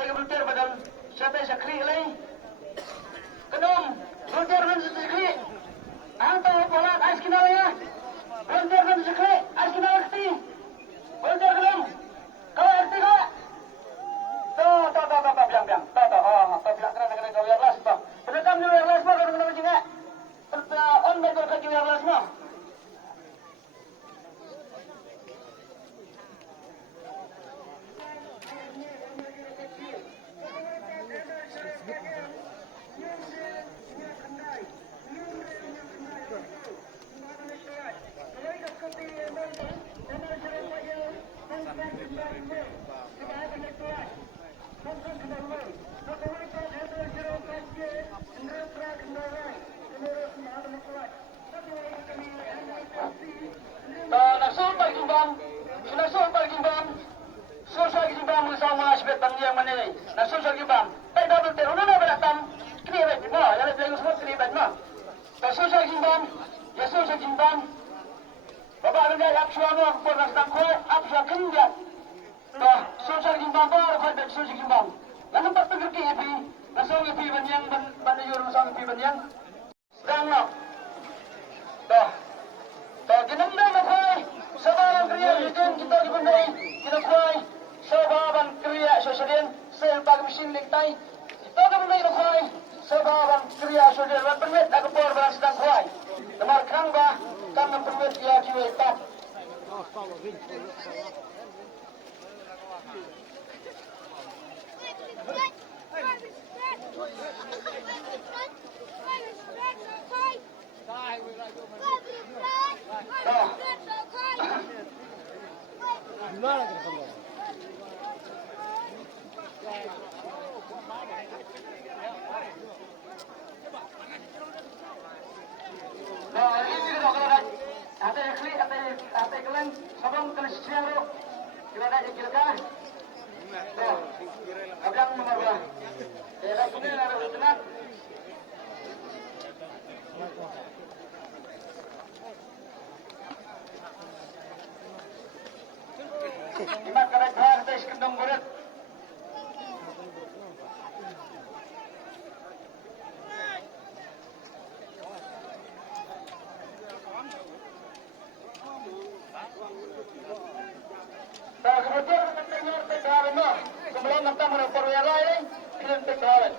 Tayo volunteer ba dal? Siya tayo sa kri alay. Kanong, volunteer man sa kri. Ang tayo pala, ayos kinala ya. Volunteer man sa kri, ayos kinala kati. Volunteer ka lang. Kawai kati ka. To, bilang. To, bilang ka na kau wireless to. Penekam ni wireless mo, kau nak juga. On mo kau kaki wireless mo. Susah gimbang musang masbet bangyang manilay. Nasusah gimbang. Tay double ten. Una na balatam. Kriwet mo. Yalit lang semua kriwet mo. Nasusah gimbang. Yasusah gimbang. Baba anda yapsua mo por nastangko. Apsua kendiat. To susah gimbang baru kau bet susah gimbang. Lalu pertengah ke epi. Nasong epi bangyang banayur musang epi bangyang. Sedang no. To ginamdam na kay. Sabarang kriya yun kita gibunday. Kinakuhay. Sababan kriya sosialin. Sa pagmisin ligtay. Ito gibunday na kuhay. Sababan kriya sosialin. At permit na kapor ba sedang kuhay. Namarkang ba kang ng permit ya kiwa itat. Gimana kita kamu? Ini kita kalau ada klik, ada kalian sebelum kalian siang lo, kita ada kira. Tuh, abang mengarah. Ya, ini ada rujukan. Lima karakter tes kendong murid. Kemudian mendengar tegawan, sebelum nanti menepur yang lain, kirim tegawan.